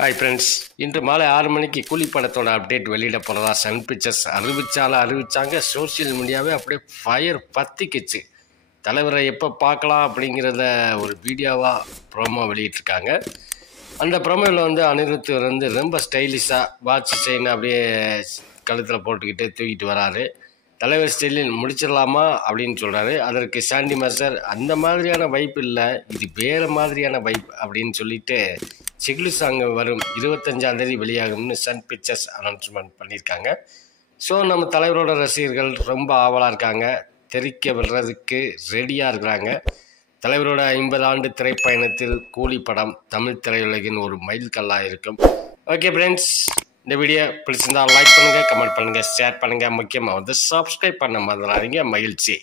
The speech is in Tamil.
ஹாய் ஃப்ரெண்ட்ஸ், இன்று மாலை 6 மணிக்கு கூலி படத்தோட அப்டேட் வெளியிட போகிறதா சன் பிக்சர்ஸ் அறிவிச்சாங்க. சோஷியல் மீடியாவே அப்படியே ஃபயர் பற்றிக்கிச்சு. தலைவரை எப்போ பார்க்கலாம் அப்படிங்கிறத ஒரு வீடியோவாக ப்ரோமோ வெளியிட்டிருக்காங்க. அந்த ப்ரோமோவில் அனிருத் ரொம்ப ஸ்டைலிஷாக வாட்ச் செயின் அப்படியே கழுத்தில் போட்டுக்கிட்டு தூக்கிட்டு வராரு. தலைவர் ஸ்டைலில் முடிச்சிடலாமா அப்படின்னு சொல்கிறாரு. அதற்கு சாண்டி மாஸ்டர் அந்த மாதிரியான வைப் இல்லை, இது வேறு மாதிரியான வைப் அப்படின்னு சொல்லிட்டு சிகிலு சாங் வரும் 25ஆம் தேதி வெளியாகும்னு சன் பிக்சர்ஸ் அனௌன்ஸ்மெண்ட் பண்ணியிருக்காங்க. ஸோ நம்ம தலைவரோட ரசிகர்கள் ரொம்ப ஆவலாக இருக்காங்க, தெரிக்க விடுறதுக்கு ரெடியாக இருக்கிறாங்க. தலைவரோட 50 ஆண்டு திரைப்பயணத்தில் கூலி படம் தமிழ் திரையுலகின் ஒரு மைல்கல்லாக இருக்கும். ஓகே ஃப்ரெண்ட்ஸ், இந்த வீடியோ பிடிச்சிருந்தால் லைக் பண்ணுங்கள், கமெண்ட் பண்ணுங்கள், ஷேர் பண்ணுங்கள். முக்கியமாக சப்ஸ்கிரைப் பண்ண மறந்துடாதீங்க. மகிழ்ச்சி.